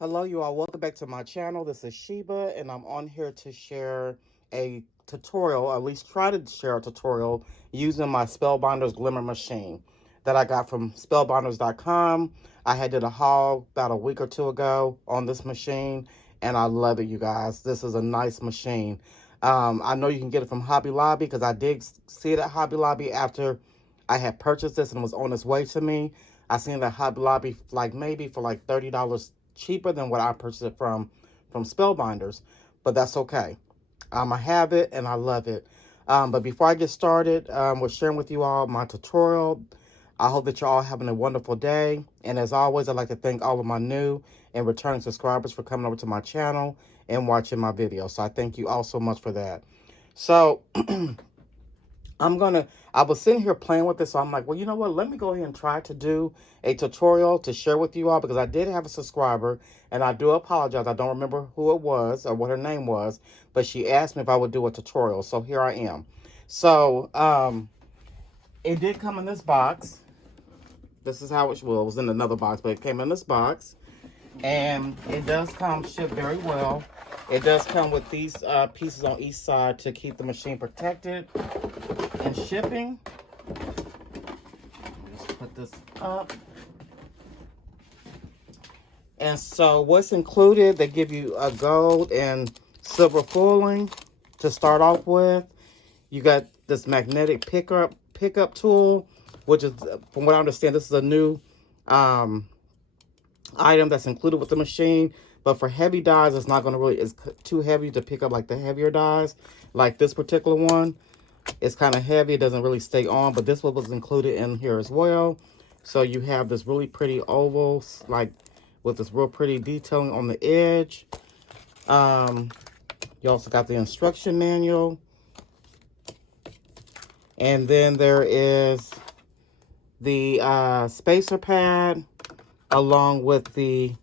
Hello, you all. Welcome back to my channel. This is Sheba, and I'm on here to share a tutorial, or at least try to share a tutorial using my Spellbinders Glimmer machine that I got from Spellbinders.com. I had did a haul about a week or two ago on this machine, and I love it, you guys. This is a nice machine. I know you can get it from Hobby Lobby because I did see it at Hobby Lobby after I had purchased this and it was on its way to me. I seen it at Hobby Lobby maybe for like $30 cheaper than what I purchased it from Spellbinders, but that's okay. I have it and I love it. But before I get started with sharing with you all my tutorial, I hope that you're all having a wonderful day. And as always, I'd like to thank all of my new and returning subscribers for coming over to my channel and watching my videos. So I thank you all so much for that. So I was sitting here playing with this, so I'm like, well, you know what? Let me go ahead and try to do a tutorial to share with you all because I did have a subscriber, and I do apologize. I don't remember who it was or what her name was, but she asked me if I would do a tutorial, so here I am. So, it did come in this box. This is how it was in another box, but it came in this box, and it does come shipped very well. It does come with these pieces on each side to keep the machine protected and shipping. Just put this up. And so what's included, they give you a gold and silver foiling to start off with. You got this magnetic pickup tool, which is, from what I understand, this is a new item that's included with the machine. But for heavy dies, it's not going to really, it's too heavy to pick up like the heavier dies. Like this particular one, it's kind of heavy. It doesn't really stay on, but this one was included in here as well. So you have this really pretty oval, like with this real pretty detailing on the edge. You also got the instruction manual. And then there is the spacer pad along with the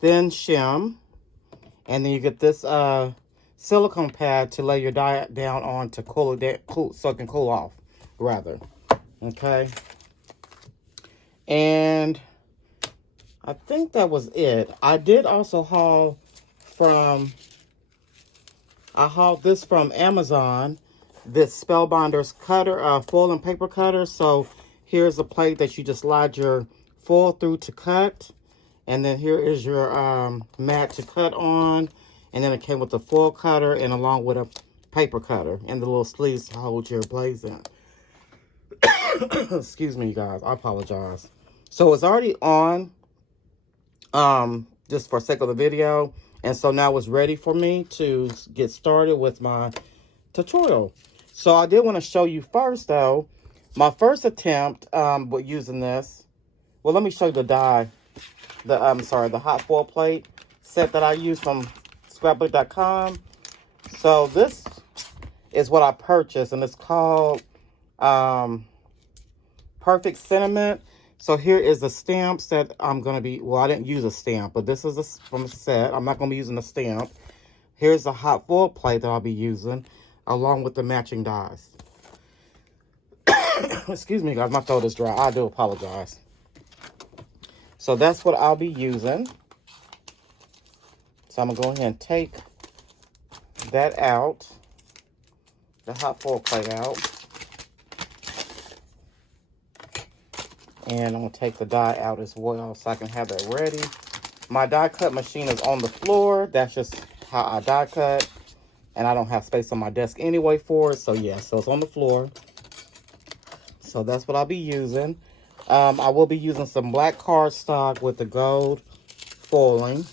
thin shim, and then you get this silicone pad to lay your die down on to cool it down, so it can cool off, rather. Okay, and I think that was it. I did also haul this from Amazon, this Spellbinders cutter, foil and paper cutter. So here's a plate that you just slide your foil through to cut. And then here is your mat to cut on. And then it came with the foil cutter and along with a paper cutter and the little sleeves to hold your blades in. Excuse me, you guys. I apologize. So it's already on, just for sake of the video. And so now it's ready for me to get started with my tutorial. So I did want to show you first, though, my first attempt with using this. Well, let me show you the die. The hot foil plate set that I use from scrapbook.com. So this is what I purchased, and it's called Perfect Sentiment. So here is the stamps that I'm going to be, well, I didn't use a stamp, but this is from a set. I'm not going to be using a stamp. Here's the hot foil plate that I'll be using, along with the matching dies. Excuse me, guys, my throat is dry. I do apologize. So that's what I'll be using. So I'm going to go ahead and take that out, the hot foil plate out. And I'm going to take the die out as well so I can have that ready. My die cut machine is on the floor. That's just how I die cut. And I don't have space on my desk anyway for it. So yeah, so it's on the floor. So that's what I'll be using. I will be using some black cardstock with the gold foiling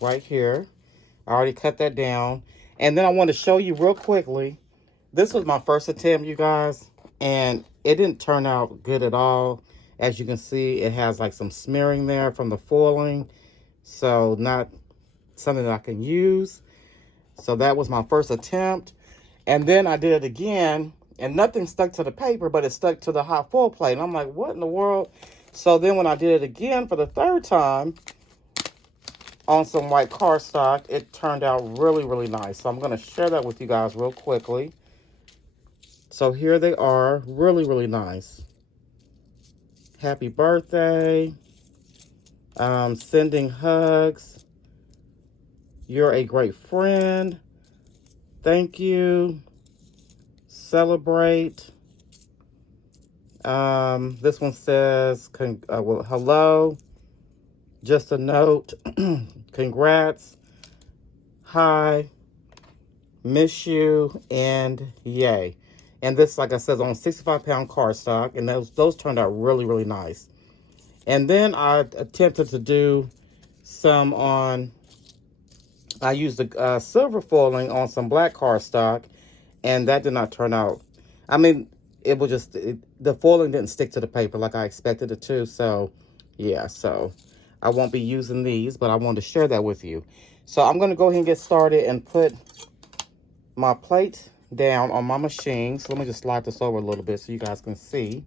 right here. I already cut that down. And then I want to show you real quickly. This was my first attempt, you guys. And it didn't turn out good at all. As you can see, it has like some smearing there from the foiling. So not something that I can use. So that was my first attempt. And then I did it again. And nothing stuck to the paper, but it stuck to the hot foil plate. And I'm like, what in the world? So then when I did it again for the third time on some white cardstock, it turned out really, really nice. So I'm going to share that with you guys real quickly. So here they are. Really, really nice. Happy birthday. Sending hugs. You're a great friend. Thank you. Celebrate. This one says, well, hello. Just a note. Congrats. Hi. Miss you. And yay. And this, like I said, on 65-pound cardstock. And those turned out really, really nice. And then I attempted to do some on, I used the silver foiling on some black cardstock. And that did not turn out. I mean, it was just, the foiling didn't stick to the paper like I expected it to. So, yeah, so I won't be using these, but I wanted to share that with you. So I'm going to go ahead and get started and put my plate down on my machine. So let me just slide this over a little bit so you guys can see.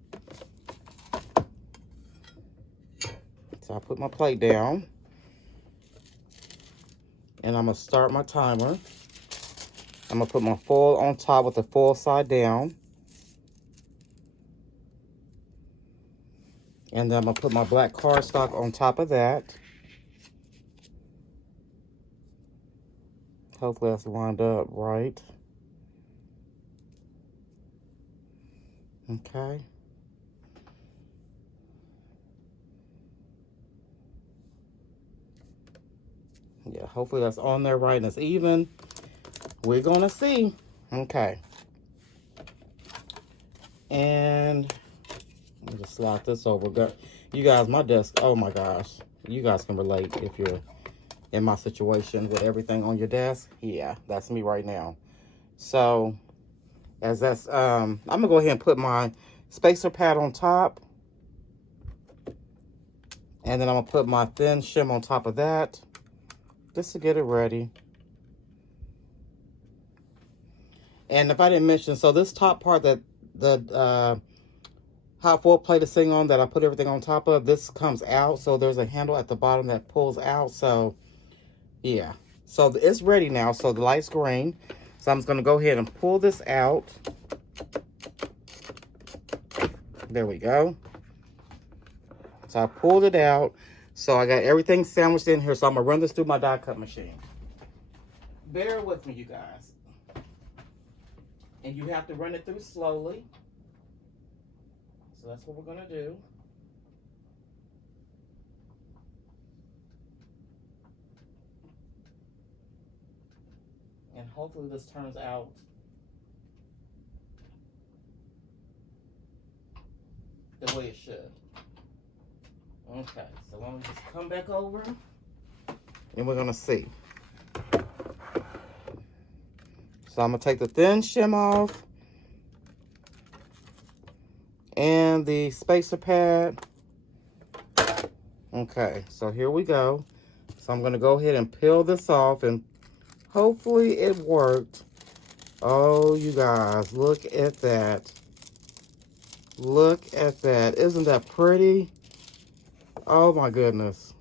So I put my plate down. And I'm going to start my timer. I'm going to put my foil on top with the foil side down. And then I'm going to put my black cardstock on top of that. Hopefully that's lined up right. Okay. Yeah, hopefully that's on there right and it's even. We're going to see. Okay. And let me just slide this over. You guys, my desk, oh my gosh. You guys can relate if you're in my situation with everything on your desk. Yeah, that's me right now. So, as that's, I'm going to go ahead and put my spacer pad on top. And then I'm going to put my thin shim on top of that. Just to get it ready. And if I didn't mention, so this top part that the hot foil plate is sitting on that I put everything on top of, this comes out. So there's a handle at the bottom that pulls out. So, yeah. So it's ready now. So the light's green. So I'm just going to go ahead and pull this out. There we go. So I pulled it out. So I got everything sandwiched in here. So I'm going to run this through my die cut machine. Bear with me, you guys. And you have to run it through slowly. So that's what we're going to do. And hopefully this turns out the way it should. Okay, so let me just come back over and we're going to see. So I'm going to take the thin shim off and the spacer pad. Okay, so here we go. So I'm going to go ahead and peel this off and hopefully it worked. Oh, you guys, look at that. Look at that. Isn't that pretty? Oh my goodness.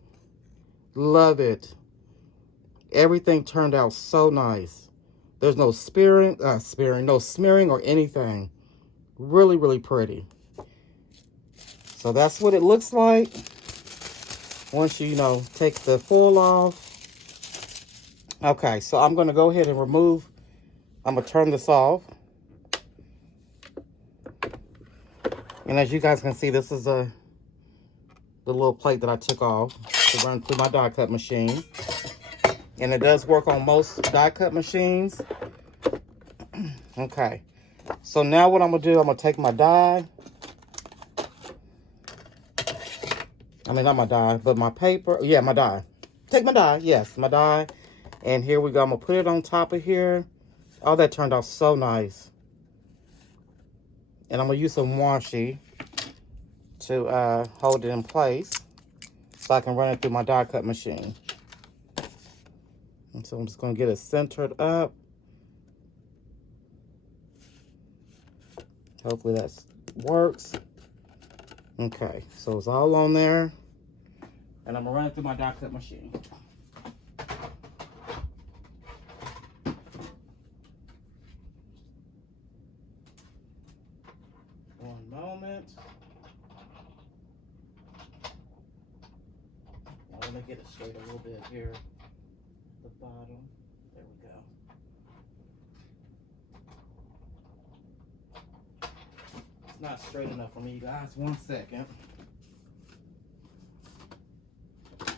Love it. Everything turned out so nice. There's no no smearing or anything. Really, really pretty. So that's what it looks like. Once you, take the foil off. Okay, so I'm going to go ahead and remove. I'm going to turn this off. And as you guys can see, this is the little plate that I took off to run through my die cut machine. And it does work on most die cut machines. Okay. So now what I'm going to do, I'm going to take my die. I mean, not my die, but my paper. Yeah, my die. Take my die. Yes, my die. And here we go. I'm going to put it on top of here. Oh, that turned out so nice. And I'm going to use some washi to hold it in place so I can run it through my die cut machine. And so I'm just going to get it centered up. Hopefully that works. Okay, so it's all on there. And I'm going to run it through my die cut machine. One moment. Let me get it straight a little bit here at the bottom. There we go. It's not straight enough for me, you guys. 1 second. I'm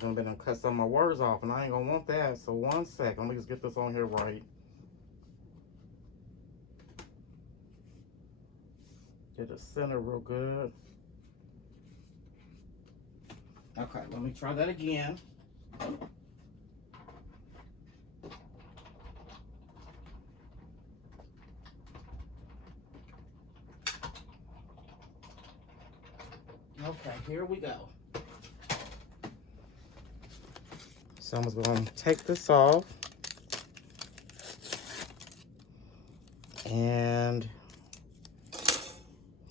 gonna be able to cut some of my words off, and I ain't gonna want that. So 1 second. Let me just get this on here right. Get it centered real good. Okay, let me try that again. Okay, here we go. So I'm just going to take this off. And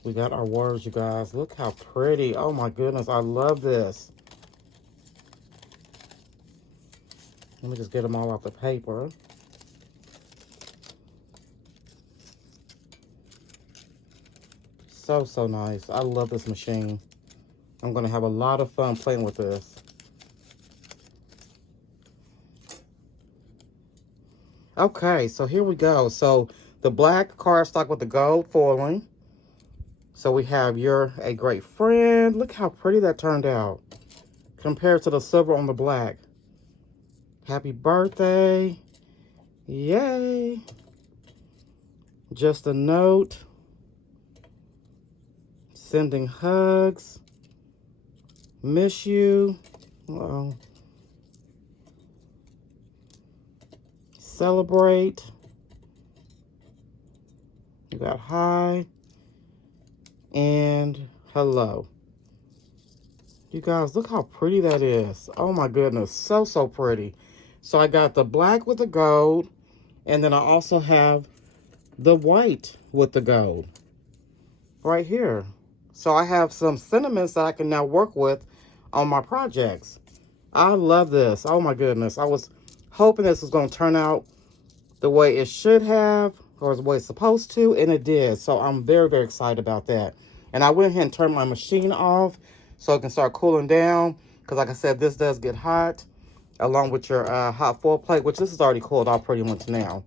we got our words, you guys. Look how pretty. Oh my goodness, I love this. Let me just get them all off the paper. So, so nice. I love this machine. I'm going to have a lot of fun playing with this. Okay, so here we go. So the black cardstock with the gold foiling. So we have You're a Great Friend. Look how pretty that turned out compared to the silver on the black. Happy birthday. Yay. Just a note. Sending hugs. Miss you. Uh-oh. Celebrate. You got hi. And hello. You guys, look how pretty that is. Oh my goodness. So, so pretty. So I got the black with the gold. And then I also have the white with the gold. Right here. So I have some sentiments that I can now work with on my projects. I love this. Oh my goodness. I was hoping this was going to turn out the way it should have, or the way it's supposed to, and it did. So I'm very, very excited about that. And I went ahead and turned my machine off so it can start cooling down. Because like I said, this does get hot, along with your hot foil plate, which this is already cooled off pretty much now.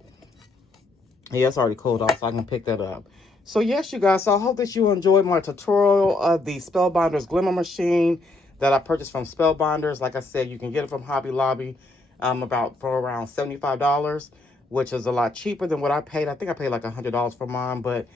Yeah, it's already cooled off, so I can pick that up. So yes, you guys, so I hope that you enjoyed my tutorial of the Spellbinders Glimmer machine that I purchased from Spellbinders. Like I said, you can get it from Hobby Lobby for around $75, which is a lot cheaper than what I paid. I think I paid like $100 for mine, but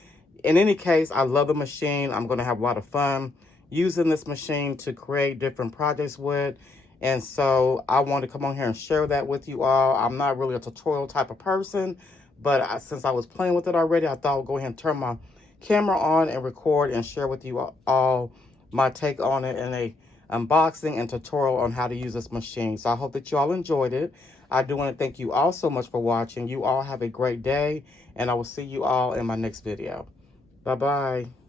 in any case, I love the machine. I'm going to have a lot of fun using this machine to create different projects with. And so I want to come on here and share that with you all. I'm not really a tutorial type of person, but since I was playing with it already, I thought I'd go ahead and turn my camera on and record and share with you all my take on it in a unboxing and tutorial on how to use this machine. So I hope that you all enjoyed it. I do want to thank you all so much for watching. You all have a great day, and I will see you all in my next video. Bye-bye.